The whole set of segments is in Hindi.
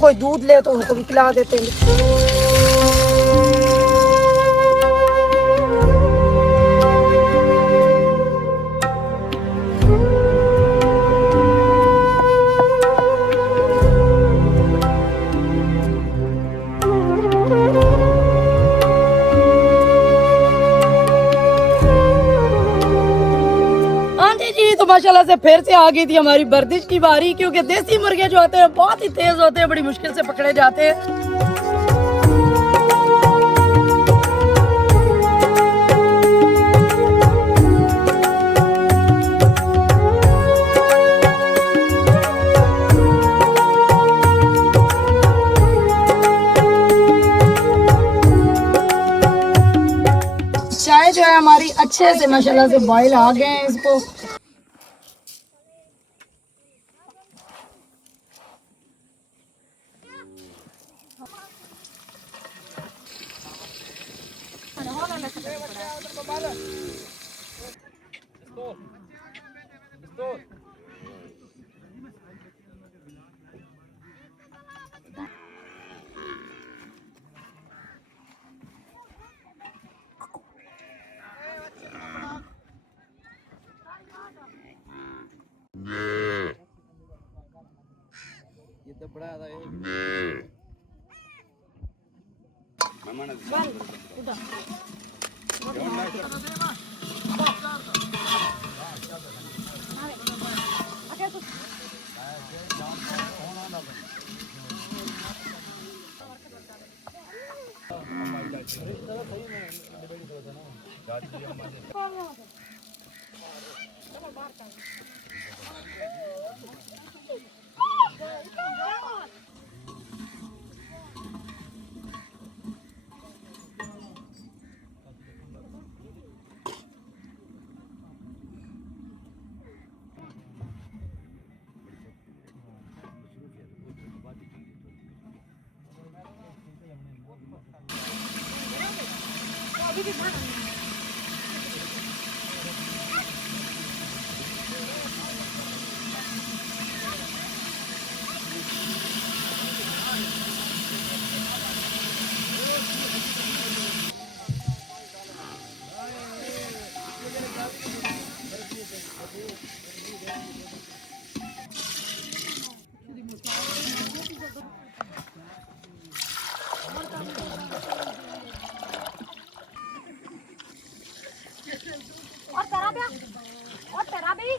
कोई दूध ले तो उनको भी पिला देते हैं। तो माशाल्लाह से फिर से आ गई थी हमारी गर्दिश की बारी, क्योंकि देसी मुर्गे जो होते हैं बहुत ही तेज होते हैं, बड़ी मुश्किल से पकड़े जाते हैं। चाय जो है हमारी अच्छे से माशाल्लाह से बॉईल आ गए हैं। इसको ये तो बड़ा था ये मामा ने और तेरा भी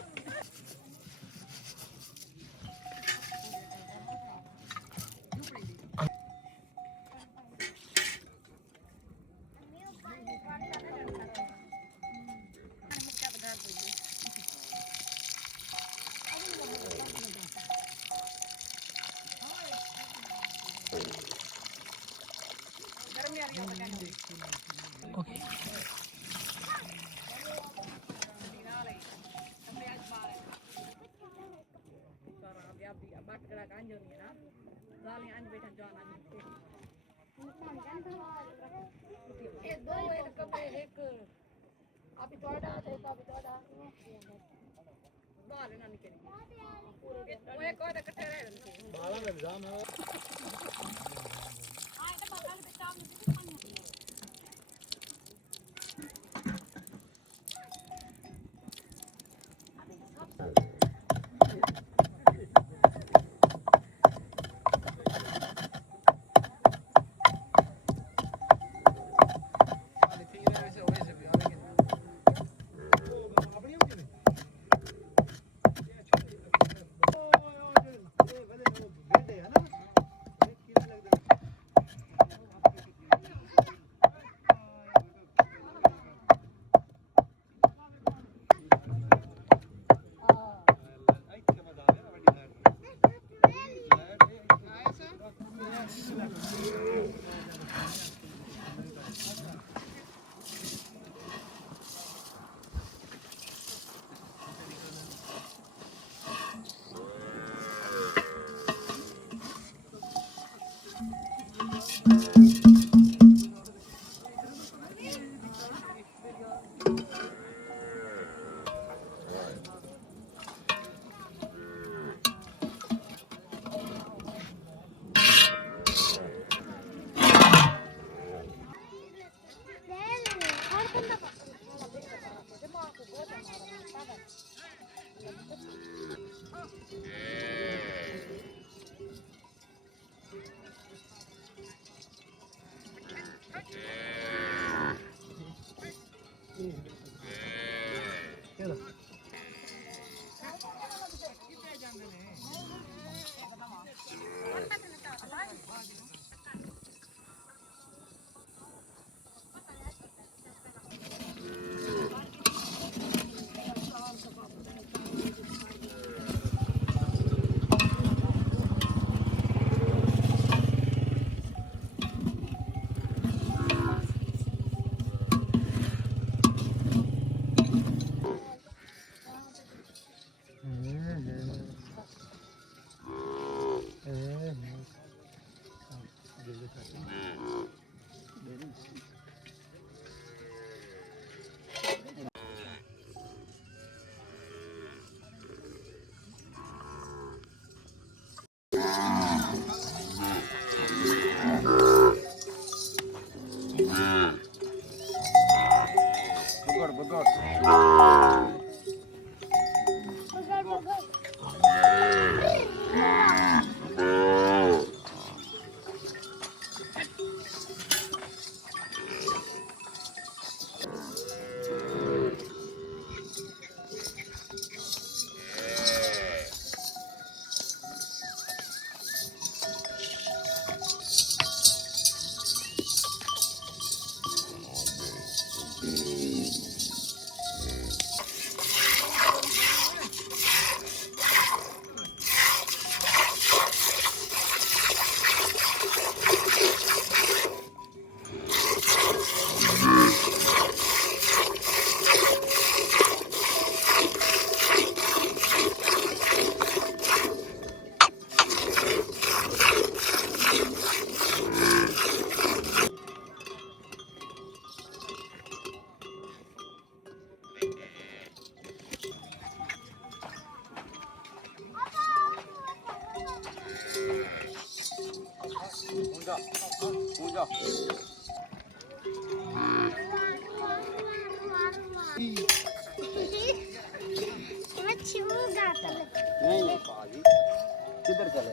बगड़ बगड़ पूजा नहीं नहीं पाजी किधर चले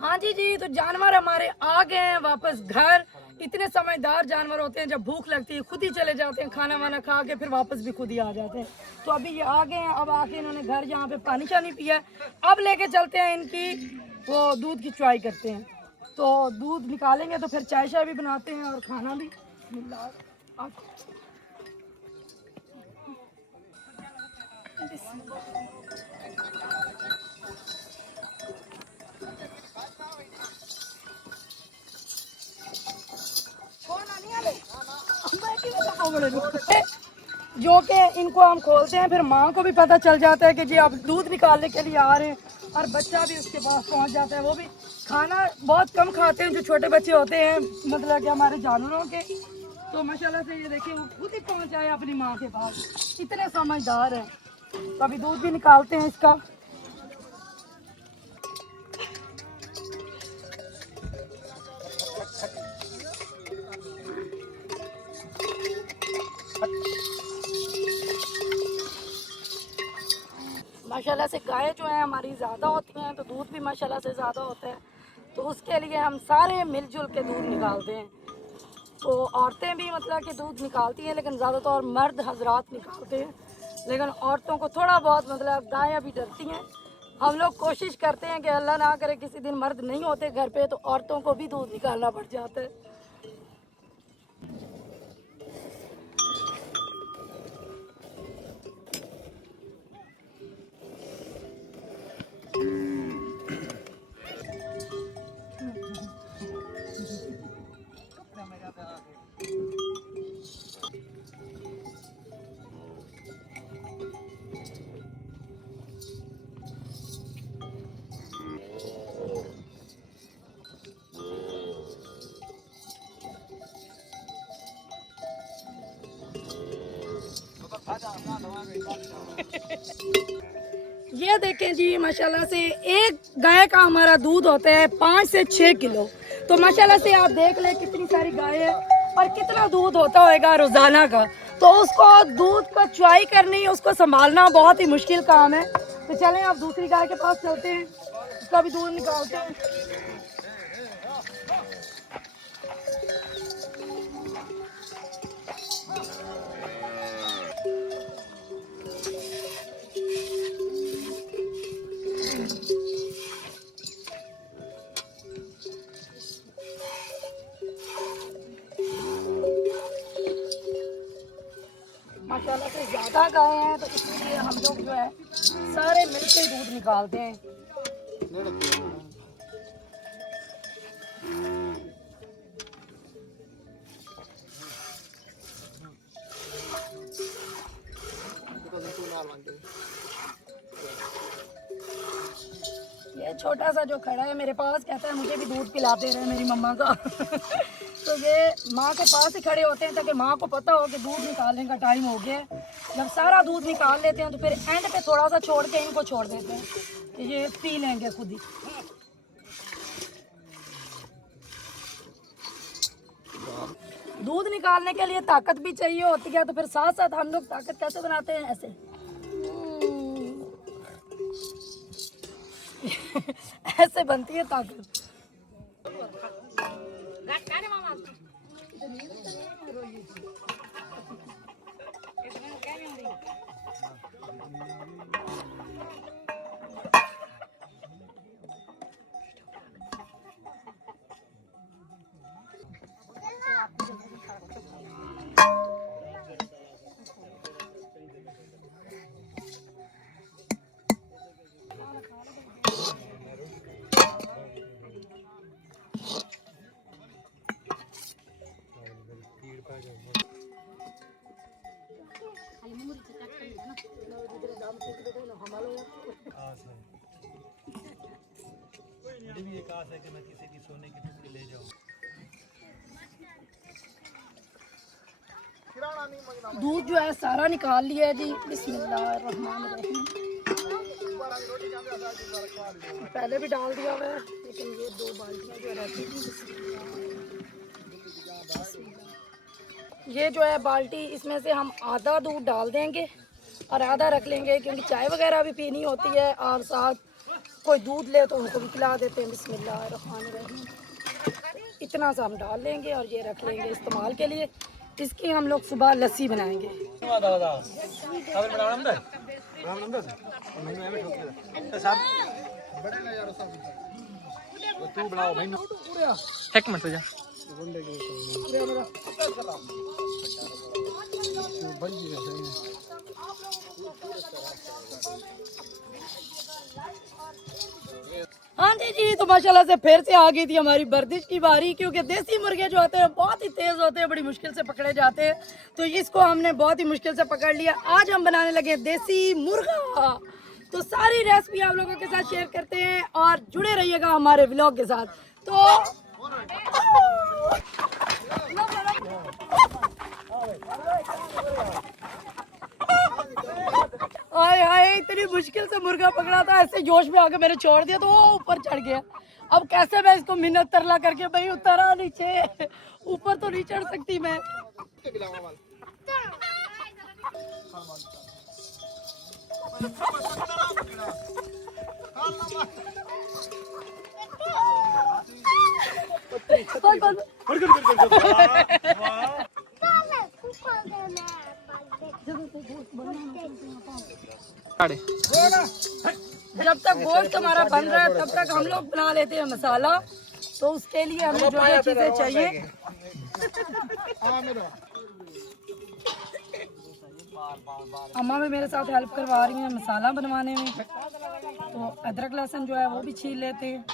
हाँ जी, तो जानवर हमारे आ गए हैं वापस घर। इतने समझदार जानवर होते हैं, जब भूख लगती है खुद ही चले जाते हैं, खाना वाना खा के फिर वापस भी खुद ही आ जाते हैं। तो अभी ये आ गए हैं, अब आके इन्होंने घर यहाँ पे पानी शानी पिया है। अब लेके चलते हैं इनकी वो दूध की चुआई करते हैं। तो दूध निकालेंगे तो फिर चाय शाय भी बनाते हैं और खाना भी। जो कि इनको हम खोलते हैं, फिर माँ को भी पता चल जाता है कि जी आप दूध निकालने के लिए आ रहे हैं, और बच्चा भी उसके पास पहुंच जाता है। वो भी खाना बहुत कम खाते हैं जो छोटे बच्चे होते हैं, मतलब कि हमारे जानवरों के। तो माशाल्लाह से ये देखिए वो खुद ही पहुंच आए अपनी माँ के पास, इतने समझदार हैं। तो अभी दूध भी निकालते हैं इसका। माशाल्लाह से गाय जो है हमारी ज़्यादा होती हैं, तो दूध भी माशाल्लाह से ज़्यादा होता है। तो उसके लिए हम सारे मिलजुल के दूध निकालते हैं। तो औरतें भी मतलब कि दूध निकालती हैं, लेकिन ज़्यादातर मर्द हजरात निकालते हैं। लेकिन औरतों को थोड़ा बहुत मतलब गायें भी डरती हैं। हम लोग कोशिश करते हैं कि अल्लाह ना करे किसी दिन मर्द नहीं होते घर पे, तो औरतों को भी दूध निकालना पड़ जाता है। ये देखें जी, माशाल्लाह से एक गाय का हमारा दूध होता है 5 से 6 किलो। तो माशाल्लाह से आप देख लें कितनी सारी गाय है और कितना दूध होता होगा रोजाना का। तो उसको दूध को चुआई करनी, उसको संभालना बहुत ही मुश्किल काम है। तो चलें आप दूसरी गाय के पास चलते हैं, उसका भी दूध निकालते हैं। माशाल्लाह से ज़्यादा गाय हैं, तो इसलिए हम लोग जो है सारे मिलकर दूध निकालते हैं। छोटा सा जो खड़ा है मेरे पास कहता है मुझे भी दूध पिलाते रहे मेरी मम्मा का तो ये माँ के पास ही खड़े होते हैं ताकि माँ को पता हो कि दूध निकालने का टाइम हो गया है। जब सारा दूध निकाल लेते हैं तो फिर एंड पे थोड़ा सा छोड़ के इनको छोड़ देते हैं, तो ये पी लेंगे खुद ही। दूध निकालने के लिए ताकत भी चाहिए होती है, तो फिर साथ साथ हम लोग ताकत कैसे बनाते हैं, ऐसे ऐसे बनती है ताकत। मेरी भी एक आस है कि मैं किसी की सोने की टुकड़ी ले जाऊं। दूध जो है सारा निकाल लिया है जी। बिस्मिल्लाहिर्रहमानिर्रहीम। पहले भी डाल दिया हुआ है, लेकिन ये 2 बाल्टियाँ जो रहती हैं, ये जो है बाल्टी, इसमें से हम आधा दूध डाल देंगे और आधा रख लेंगे, क्योंकि चाय वगैरह भी पीनी होती है और साथ कोई दूध ले तो उनको भी पिला देते हैं। बिस्मिल्लाहिर्रहमानिर्रहीम। इतना सा हम डाल लेंगे और ये रख लेंगे इस्तेमाल के लिए। इसकी हम लोग सुबह लस्सी बनाएंगे। एक मिनट जा। हाँ जी, तो माशाल्लाह से फिर से आ गई थी हमारी गर्दिश की बारी, क्योंकि देसी मुर्गे जो होते हैं बहुत ही तेज़ होते हैं, बड़ी मुश्किल से पकड़े जाते हैं। तो इसको हमने बहुत ही मुश्किल से पकड़ लिया। आज हम बनाने लगे देसी मुर्गा। तो सारी रेसिपी आप लोगों के साथ शेयर करते हैं और जुड़े रहिएगा हमारे व्लॉग के साथ। तो हाय हाय, इतनी मुश्किल से मुर्गा पकड़ा था, ऐसे जोश में आके मैंने छोड़ दिया तो वो ऊपर चढ़ गया। अब कैसे मैं इसको मिन्नत तरला करके भाई उतारा नीचे, ऊपर तो नहीं चढ़ सकती मैं। जब तक गोश्त हमारा बन रहा है तब तक हम लोग बना लेते हैं मसाला। तो उसके लिए हमें जो जो चीजें चाहिए, अम्मा भी मेरे साथ हेल्प करवा रही हैं मसाला बनवाने में। तो अदरक लहसुन जो है वो भी छील लेते हैं,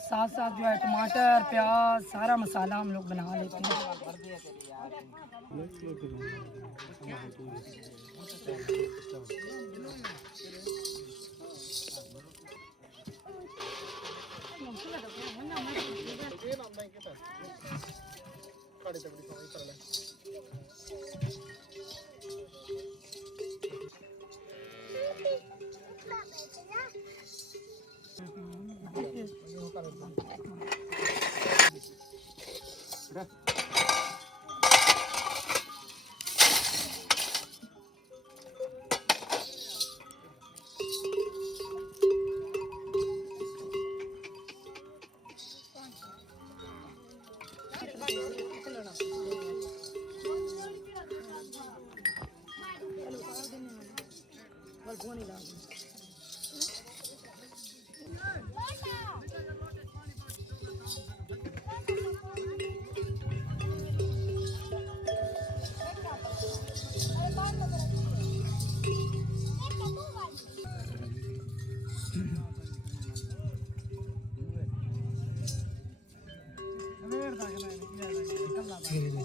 साथ साथ जो है टमाटर प्याज सारा मसाला हम लोग बना लेते हैं।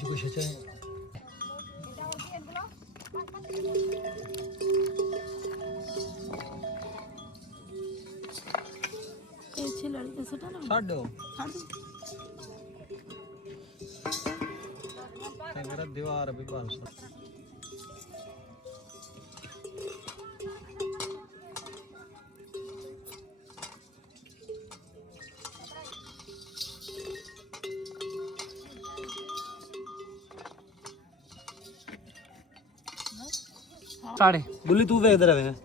कुछ अच्छा है। ते सटा ना छाड़ दो छाड़ दो मेरा दीवार भी पास साढ़े बुल्ली तू वे इधर है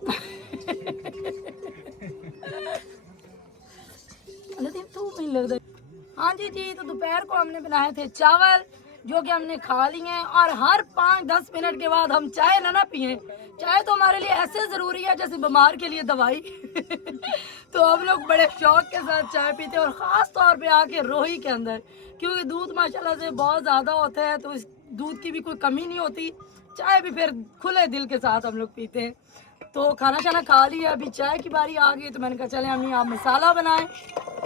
हाँ जी जी, तो दोपहर को हमने बनाए थे चावल जो कि हमने खा लिए हैं, और हर 5-10 मिनट के बाद हम चाय ना पिए। चाय तो हमारे लिए ऐसे ज़रूरी है जैसे बीमार के लिए दवाई तो हम लोग बड़े शौक के साथ चाय पीते हैं, और ख़ास तौर पे आके रोही के अंदर, क्योंकि दूध माशाल्लाह से बहुत ज़्यादा होता है तो इस दूध की भी कोई कमी नहीं होती। चाय भी फिर खुले दिल के साथ हम लोग पीते हैं। तो खाना शाना खा लिया, अभी चाय की बारी आ गई, तो मैंने कहा चले अम्मी आप मसाला बनाएं,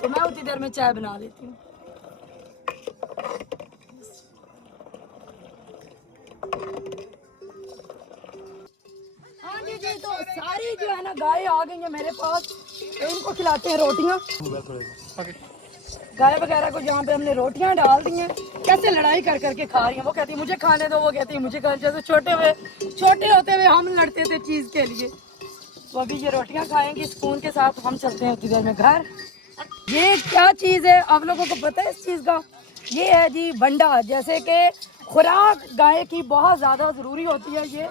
तो मैं उतनी देर में चाय बना लेती हूँ। हाँ जी जी, तो सारी जो है ना गाय आ गई है मेरे पास, तो इनको खिलाते हैं रोटियाँ। गाय वगैरह को जहाँ पे हमने रोटियाँ डाल दी हैं, कैसे लड़ाई कर करके खा रही हैं। वो कहती है मुझे खाने दो, वो कहती है मुझे खाने। जैसे छोटे होते हुए हम लड़ते थे चीज़ के लिए। तो अभी ये रोटियां खाएंगे स्पून के साथ, हम चलते हैं उतनी देर में घर। ये क्या चीज़ है आप लोगों को पता है इस चीज़ का? ये है जी बंडा, जैसे कि खुराक गाय की बहुत ज़्यादा ज़रूरी होती है। ये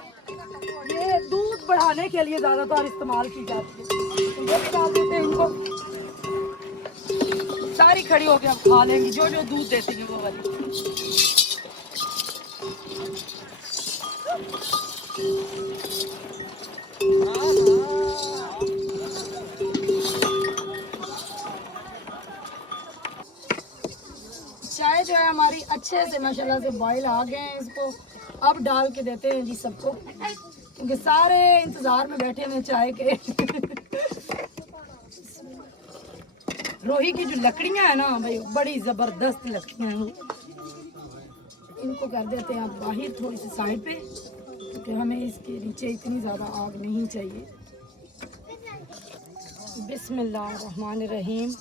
दूध बढ़ाने के लिए ज़्यादातर इस्तेमाल की जाती है। तो ये डाल देते हैं इनको, सारी खड़ी होकर हम खा लेंगी जो जो दूध देती है वो वाली। चाय जो है हमारी अच्छे से माशाल्लाह से बॉईल आ गए हैं। इसको अब डाल के देते हैं जी सबको, क्योंकि सारे इंतजार में बैठे हैं चाय के रोही की जो लकड़ियां है ना भाई, बड़ी जबरदस्त लकड़ियां हैं वो। इनको कर देते हैं आप बाहर थोड़ी सी साइड पे, क्योंकि हमें इसके नीचे इतनी ज़्यादा आग नहीं चाहिए। बिस्मिल्लाहिर्रहमानिर्रहीम।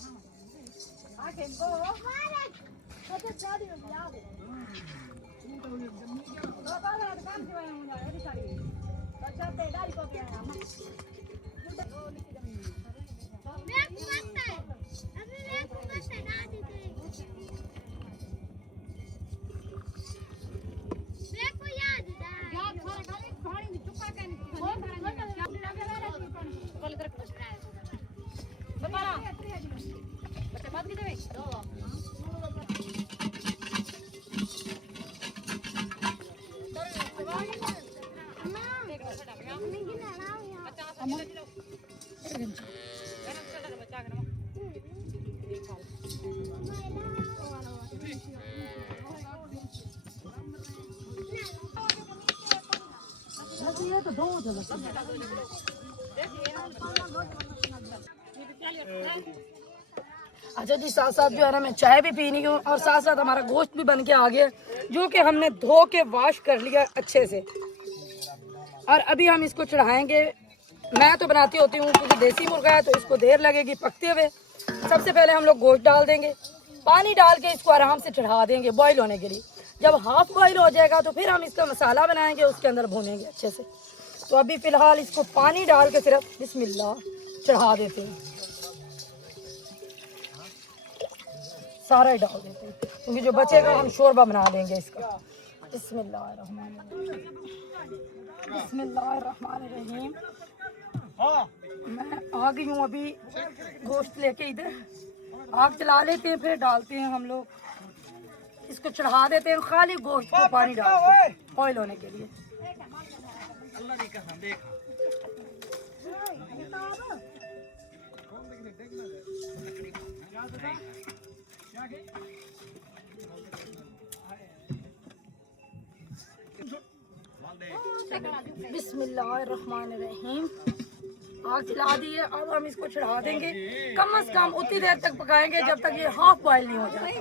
अच्छा जी, साथ साथ जो है ना मैं चाय भी पीनी हूँ, और साथ साथ हमारा गोश्त भी बन के आ गया, जो कि हमने धो के वॉश कर लिया अच्छे से। और अभी हम इसको चढ़ाएंगे। मैं तो बनाती होती हूँ क्योंकि देसी मुर्गा है तो इसको देर लगेगी पकते हुए। सबसे पहले हम लोग गोश्त डाल देंगे, पानी डाल के इसको आराम से चढ़ा देंगे बॉईल होने के लिए। जब हाफ बॉईल हो जाएगा तो फिर हम इसका मसाला बनाएंगे, उसके अंदर भूनेंगे अच्छे से। तो अभी फ़िलहाल इसको पानी डाल के सिर्फ बिस्मिल्लाह चढ़ा देते हैं, सारा ही डाल देते हैं, क्योंकि जो बचेगा हम शोरबा बना देंगे इसका। बिस्मिल्लाहिर्रहमानिर्रहीम। मैं आ गई हूँ अभी गोश्त लेके इधर। आग जला लेते हैं, फिर डालते हैं हम लोग, इसको चढ़ा देते हैं खाली गोश्त को पानी डाल के बॉईल होने के लिए। बिस्मिल्लाहिर्रहमानिर्रहीम। आग जला दी है, अब हम इसको चढ़ा देंगे। कम से कम उतनी देर तक पकाएंगे जब तक ये हाफ बॉयल नहीं हो जाए।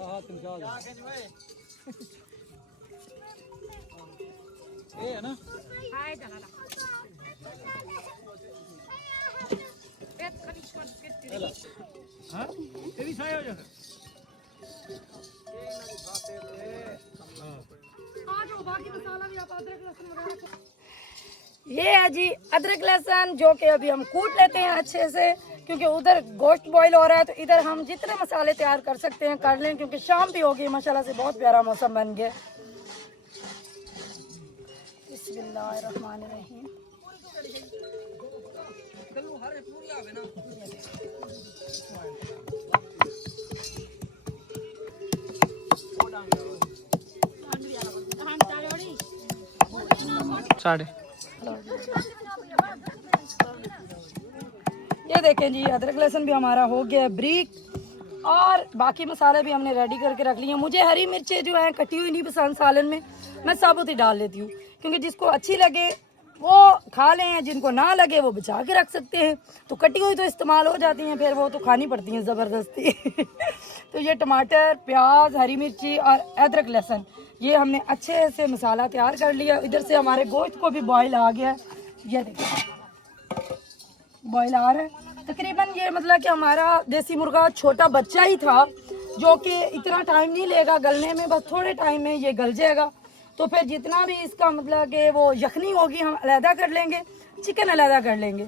हाँ तुम जाओ ये है ना हाँ तेरी छाया हो जाए ये है जी अदरक लहसुन जो कि अभी हम कूट लेते हैं अच्छे से, क्योंकि उधर गोश्त बॉईल हो रहा है तो इधर हम जितने मसाले तैयार कर सकते हैं कर लें, क्योंकि शाम भी हो गई माशाल्लाह से बहुत प्यारा मौसम बन गया। बिस्मिल्लाहिर्रहमानिर्रहीम। साढ़े ये देखें जी अदरक लहसुन भी हमारा हो गया है ब्रीक, और बाकी मसाले भी हमने रेडी करके रख लिए। मुझे हरी मिर्चें जो हैं कटी हुई नहीं पसंद सालन में, मैं साबुत ही डाल लेती हूँ, क्योंकि जिसको अच्छी लगे वो खा लें, जिनको ना लगे वो बचा के रख सकते हैं। तो कटी हुई तो इस्तेमाल हो जाती हैं, फिर वो तो खानी पड़ती हैं ज़बरदस्ती। तो ये टमाटर, प्याज, हरी मिर्ची और अदरक लहसुन ये हमने अच्छे से मसाला तैयार कर लिया। इधर से हमारे गोश्त को भी बॉयल आ गया, ये देखिए बॉयल आ रहा है तकरीबन। ये मतलब कि हमारा देसी मुर्गा छोटा बच्चा ही था, जो कि इतना टाइम नहीं लेगा गलने में, बस थोड़े टाइम में ये गल जाएगा। तो फिर जितना भी इसका मतलब कि वो यखनी होगी हम अलहदा कर लेंगे, चिकन अलहदा कर लेंगे।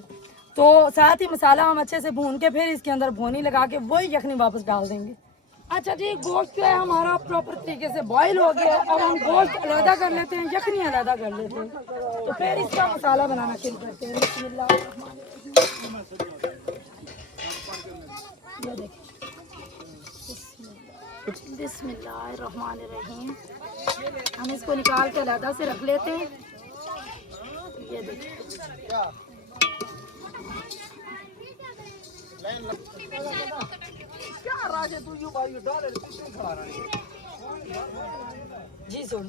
तो साथ ही मसाला हम अच्छे से भून के फिर इसके अंदर भूनी लगा के वही यखनी वापस डाल देंगे। अच्छा जी, गोश्त जो है हमारा प्रॉपर तरीके से बॉईल हो गया। अब हम गोश्त अलहदा कर लेते हैं, यखनी अलहदा कर लेते हैं, तो फिर इसका मसाला बनाना शुरू करते हैं। ये देखिए बिस्मिल्लाहिर्रहमानिर्रहीम। हम इसको निकाल के अलहदा से रख लेते हैं। ये देखिए जी सुन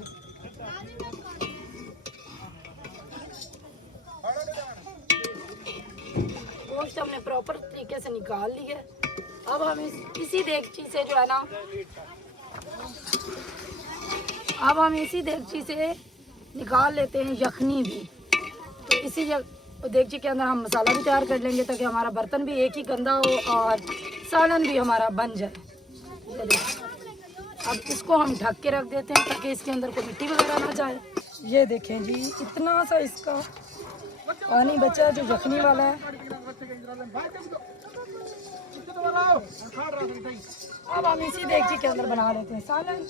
गोश्त हमने प्रॉपर तरीके से निकाल लिया। अब हम इसी देगची से जो है ना, अब हम इसी देगची से निकाल लेते हैं यखनी भी। तो इसी देगची के अंदर हम मसाला भी तैयार कर लेंगे, ताकि हमारा बर्तन भी एक ही गंदा हो और सालन भी हमारा बन जाए। ये देखिए, अब इसको हम ढक के रख देते हैं ताकि इसके अंदर कोई मिट्टी वगैरह ना जाए। ये देखें जी, इतना सा इसका पानी बचा जो यखनी वाला है। अब हम इसी देगची के अंदर बना लेते हैं सालन।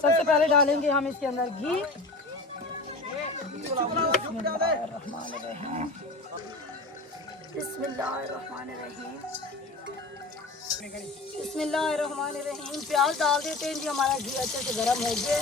सबसे पहले डालेंगे हम इसके अंदर घी। बिस्मिल्लाहिर्रहमानिर्रहीम। बिस्मिल्लाहिर्रहमानिर्रहीम। प्याज डाल देते हैं जी, हमारा घी अच्छे से गर्म हो गया।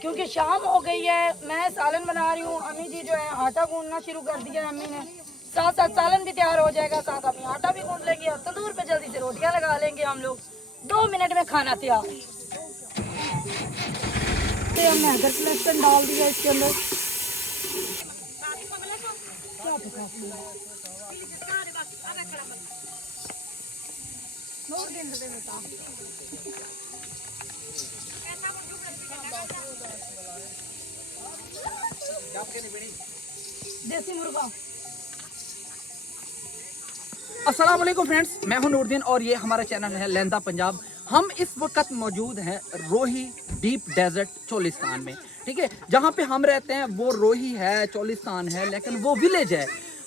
क्योंकि शाम हो गई है, मैं सालन बना रही हूँ। अम्मी जी जो है आटा गूंदना शुरू कर दिया है अम्मी ने, साथ साथ सालन भी तैयार हो जाएगा, साथ अम्मी आटा भी गूंद लेंगे और तंदूर पे जल्दी से रोटियां लगा लेंगे हम लोग। 2 मिनट में खाना तैयार। हमने अदरक लहसुन डाल दिया इसके अंदर। देसी मुर्गा। अस्सलाम वालेकुम फ्रेंड्स, मैं हूं नूरदीन और ये हमारा चैनल है लहंदा पंजाब। हम इस वक्त मौजूद हैं रोही डीप डेजर्ट चोलिस्तान में, ठीक है। जहां पे हम रहते हैं वो रोही है, चोलिस्तान है, लेकिन वो विलेज है।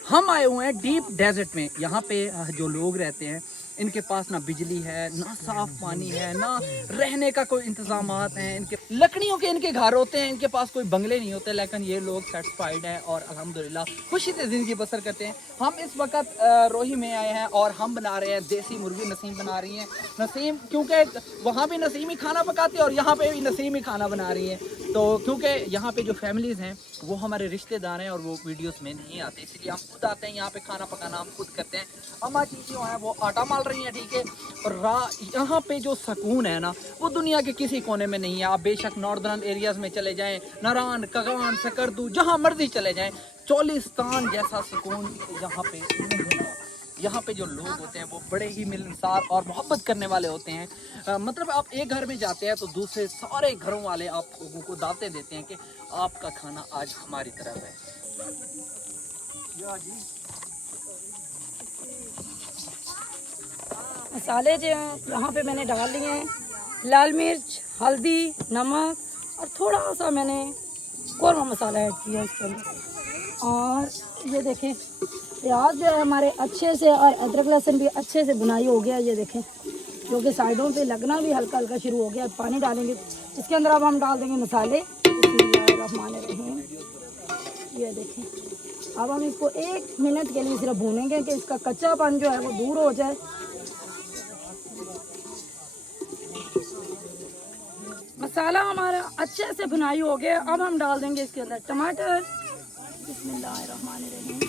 हम आए हुए हैं डीप डेजर्ट में। यहाँ पे जो लोग रहते हैं इनके पास ना बिजली है, ना साफ पानी है, ना रहने का कोई इंतजामात हैं इनके। लकड़ियों के इनके घर होते हैं, इनके पास कोई बंगले नहीं होते, लेकिन ये लोग सेटिस्फाइड हैं और अल्हम्दुलिल्लाह खुशी से ज़िंदगी बसर करते हैं। हम इस वक्त रोही में आए हैं और हम बना रहे हैं देसी मुर्गी। नसीम बना रही हैं, नसीम क्योंकि वहाँ भी नसीम ही खाना पकाती है और यहाँ पे भी नसीम ही खाना बना रही हैं। तो क्योंकि यहाँ पे जो फैमिलीज़ हैं वो हमारे रिश्तेदार हैं और वो वीडियोस में नहीं आते, इसलिए हम खुद आते हैं यहाँ पे खाना पकाना हम खुद करते हैं। अम्मा जी जो है वो आटा माल रही हैं, ठीक है। और यहाँ पे जो सुकून है ना वो दुनिया के किसी कोने में नहीं है। आप बेशक नॉर्दर्न एरियाज में चले जाएं, नारान, कगान, सकरदू, जहाँ मर्जी चले जाएं, चोलिस्तान जैसा सुकून यहाँ पे नहीं है। यहाँ पे जो लोग होते हैं वो बड़े ही मिलनसार और मोहब्बत करने वाले होते हैं। मतलब आप एक घर में जाते हैं तो दूसरे सारे घरों वाले आप लोगों को दावतें देते हैं कि आपका खाना आज हमारी तरफ है। मसाले जो हैं यहाँ पे मैंने डाल लिए हैं, लाल मिर्च, हल्दी, नमक और थोड़ा सा मैंने कौरमा मसाला ऐड किया इसके अंदर। और ये देखें प्याज जो है हमारे अच्छे से और अदरक लहसुन भी अच्छे से बुनाई हो गया। ये देखें जो कि साइडों पे लगना भी हल्का हल्का शुरू हो गया। पानी डालेंगे इसके अंदर, अब हम डाल देंगे मसाले। बिस्मिल्लाहिर्रहमानिर्रहीम। ये देखें अब हम इसको 1 मिनट के लिए सिर्फ भूनेंगे कि इसका कच्चापन जो है वो दूर हो जाए। मसाला हमारा अच्छे से भुनाई हो गया। अब हम डाल देंगे इसके अंदर टमाटर। बिस्मिल्लाहिर्रहमानिर्रहीम।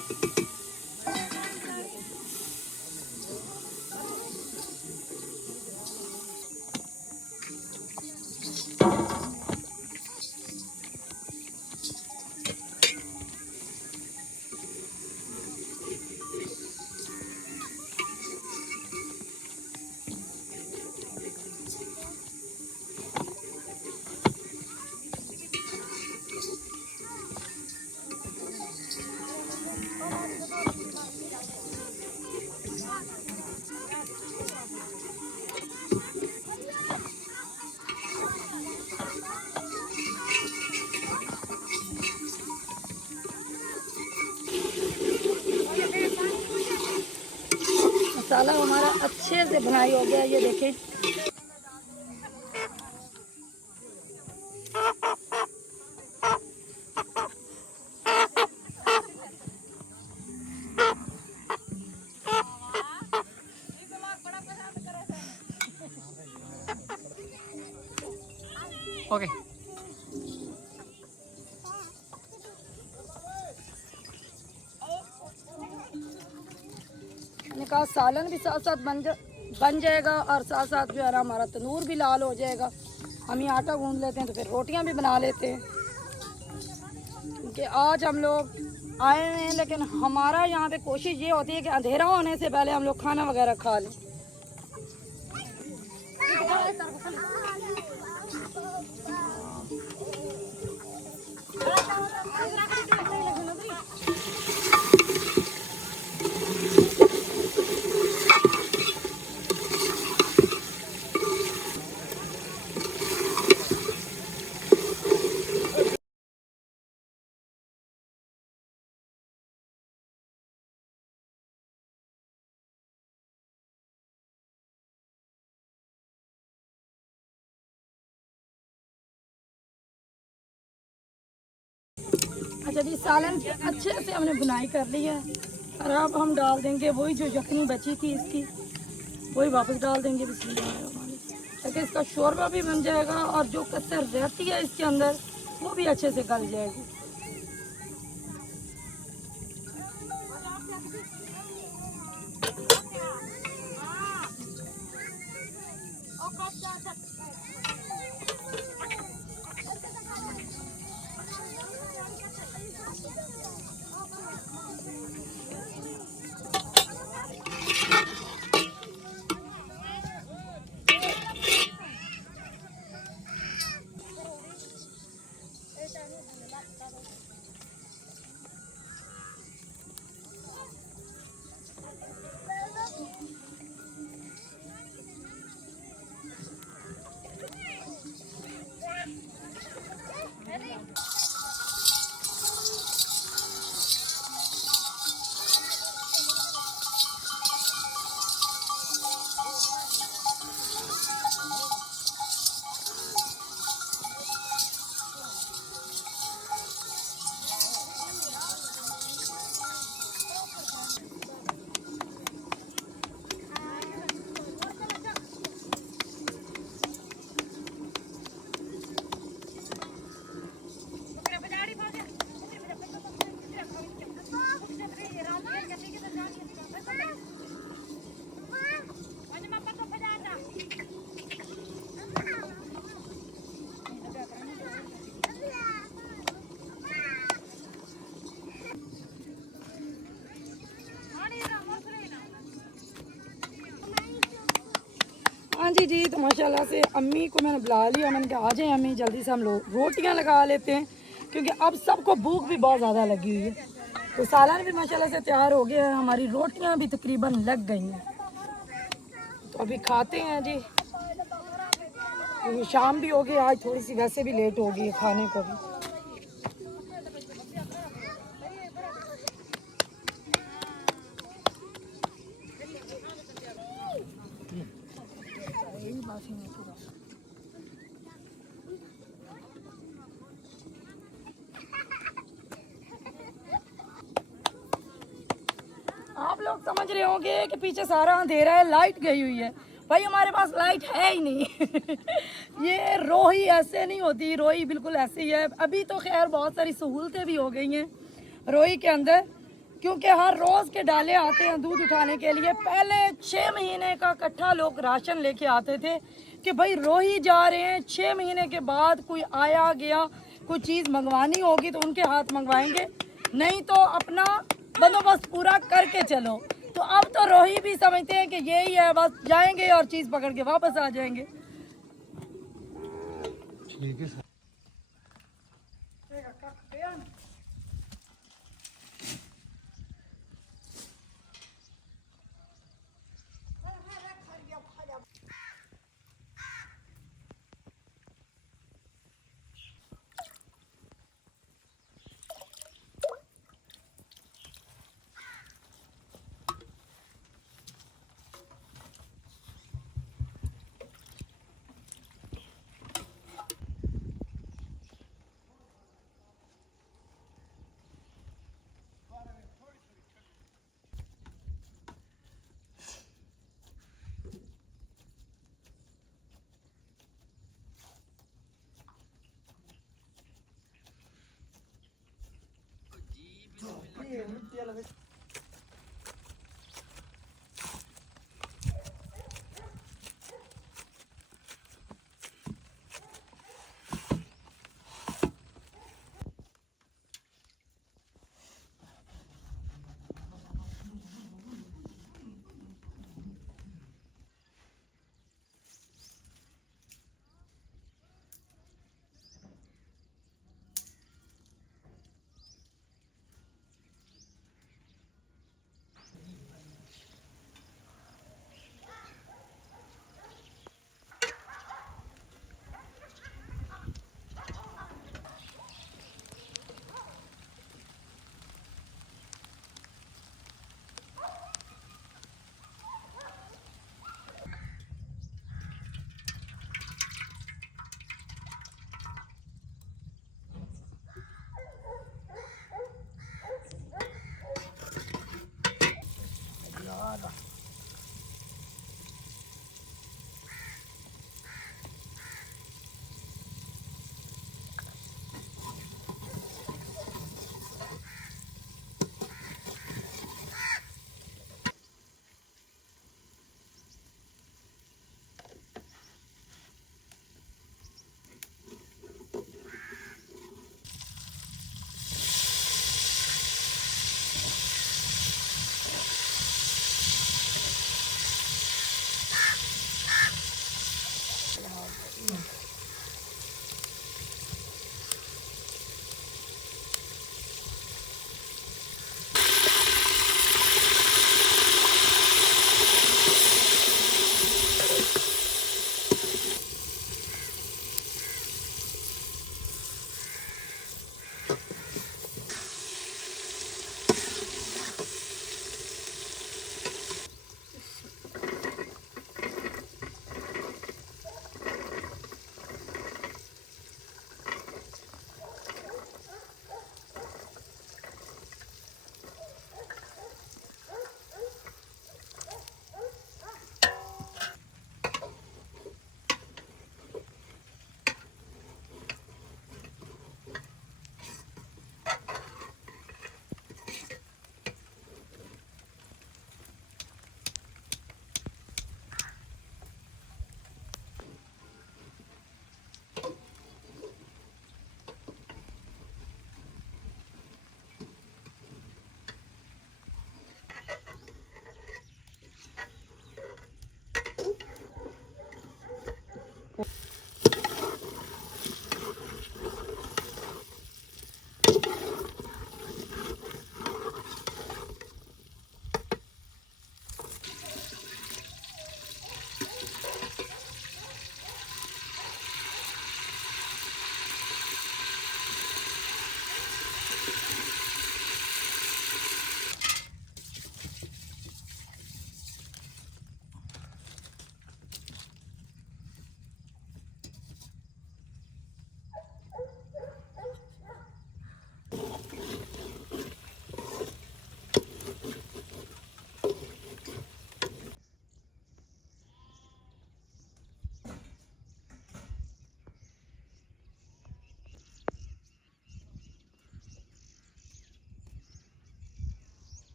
मसाला हमारा अच्छे से भुनाई हो गया। ये देखें ओके। मैंने कहा सालन भी साथ साथ बन जाएगा और साथ साथ जो है ना हमारा तंदूर भी लाल हो जाएगा। हम ये आटा गूंद लेते हैं तो फिर रोटियां भी बना लेते हैं, क्योंकि आज हम लोग आए हुए हैं। लेकिन हमारा यहाँ पे कोशिश ये होती है कि अंधेरा होने से पहले हम लोग खाना वगैरह खा लें। अच्छा जी, सालन की अच्छे से हमने बुनाई कर ली है और अब हम डाल देंगे वही जो यखनी बची थी इसकी, वही वापस डाल देंगे। ताकि इसका शोरबा भी बन जाएगा और जो कसर रहती है इसके अंदर वो भी अच्छे से गल जाएगी। जी तो माशाल्लाह से अम्मी को मैंने बुला लिया, मैंने कहा आ जाए अम्मी जल्दी से हम लोग रोटियां लगा लेते हैं, क्योंकि अब सबको भूख भी बहुत ज़्यादा लगी हुई है। तो सालन भी माशाल्लाह से तैयार हो गया है, हमारी रोटियां भी तकरीबन लग गई हैं, तो अभी खाते हैं जी। क्योंकि शाम भी हो गई, आज थोड़ी सी वैसे भी लेट हो गई है खाने को भी। आप लोग समझ रहे होंगे कि पीछे सारा अंधेरा है, लाइट गई हुई है। भाई हमारे पास लाइट है ही नहीं ये रोही ऐसे नहीं होती, रोही बिल्कुल ऐसे ही है। अभी तो खैर बहुत सारी सहूलतें भी हो गई हैं रोही के अंदर, क्योंकि हर रोज़ के डाले आते हैं दूध उठाने के लिए। पहले 6 महीने का इकट्ठा लोग राशन लेके आते थे कि भाई रोही जा रहे हैं, 6 महीने के बाद कोई आया गया कोई चीज़ मंगवानी होगी तो उनके हाथ मंगवाएंगे, नहीं तो अपना बंदोबस्त पूरा करके चलो। तो अब तो रोही भी समझते हैं कि यही है, बस जाएंगे और चीज़ पकड़ के वापस आ जाएंगे। ठीक है सर। मिट्टी